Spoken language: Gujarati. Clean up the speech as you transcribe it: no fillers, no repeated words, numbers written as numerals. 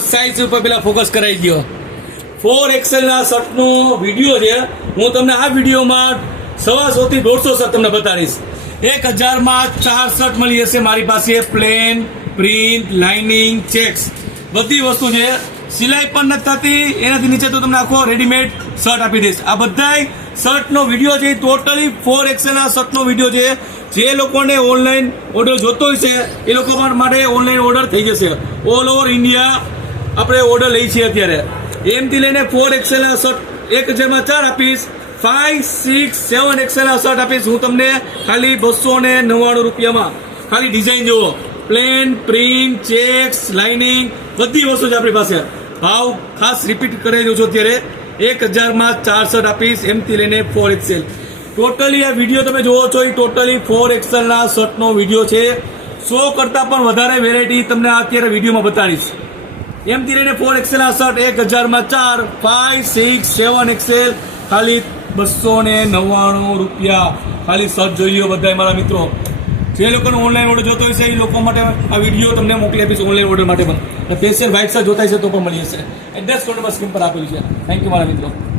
સાઈઝ ઉપર પેલા ફોકસ કરાવી દો. 4XL ના શર્ટનો વિડીયો છે. હું તમને આ વિડીયોમાં 100 થી 150 શર્ટ તમને બતાવીશ. 1000 માં 4 શર્ટ મળી જશે મારી પાસે. પ્લેન, પ્રિન્ટ, લાઇનિંગ, ચેક્સ બધી વસ્તુ છે. સિલાઈ પણ નથી થતી. એનાથી નીચે તો તમને આખો રેડીમેડ શર્ટ આપી દઈશ. આ બધા શર્ટનો વિડીયો છે ટોટલી 4XL ના શર્ટનો વિડીયો છે. જે લોકોને ઓનલાઈન ઓર્ડર જોતો હોય છે એ લોકો માટે ઓનલાઈન ઓર્ડર થઈ જશે. ઓલ ઓવર ઇન્ડિયા આપણે ઓર્ડર લઈ છીએ અત્યારે. એમથી લઈને 4XL ના શર્ટ 1000 માં 4 આપીશ. 5, 6, 7XL ના શર્ટ આપીશ હું તમને ખાલી 299 રૂપિયામાં. ખાલી ડિઝાઇન જુઓ. પ્લેન, પ્રિન્ટ, ચેક્સ, લાઇનિંગ બધી વસ્તુ છે આપણી પાસે. ભાવ ખાસ રિપીટ કરી દઉં છું અત્યારે. 1000 માં 4 શર્ટ આપીશ એમથી લઈને 4XL. ટોટલી આ વિડીયો તમે જોવો છો એ ટોટલી 4XL ના શર્ટનો વિડીયો છે. 100 કરતાં પણ વધારે વેરાયટી તમને અત્યારે વિડીયોમાં બતાવીશ. એમથી લઈને 4XL ના શર્ટ 1000 માં 4, 5, 6, 7XL ખાલી 299 રૂપિયા. ખાલી શર્ટ જોઈ લો બધા મારા મિત્રો. જે લોકોને ઓનલાઈન ઓર્ડર જોતો હશે એ લોકો માટે આ વિડીયો તમને મોકલી આપીશ. ઓનલાઈન ઓર્ડર માટે પણ સ્પેશિયલ વ્હાઇટ શર્ટ જોતા હશે તો પણ મળી જશે. એડ્રેસ કોડમાં સ્ક્રીન પર આપેલું છે. થેન્ક યુ મારા મિત્રો.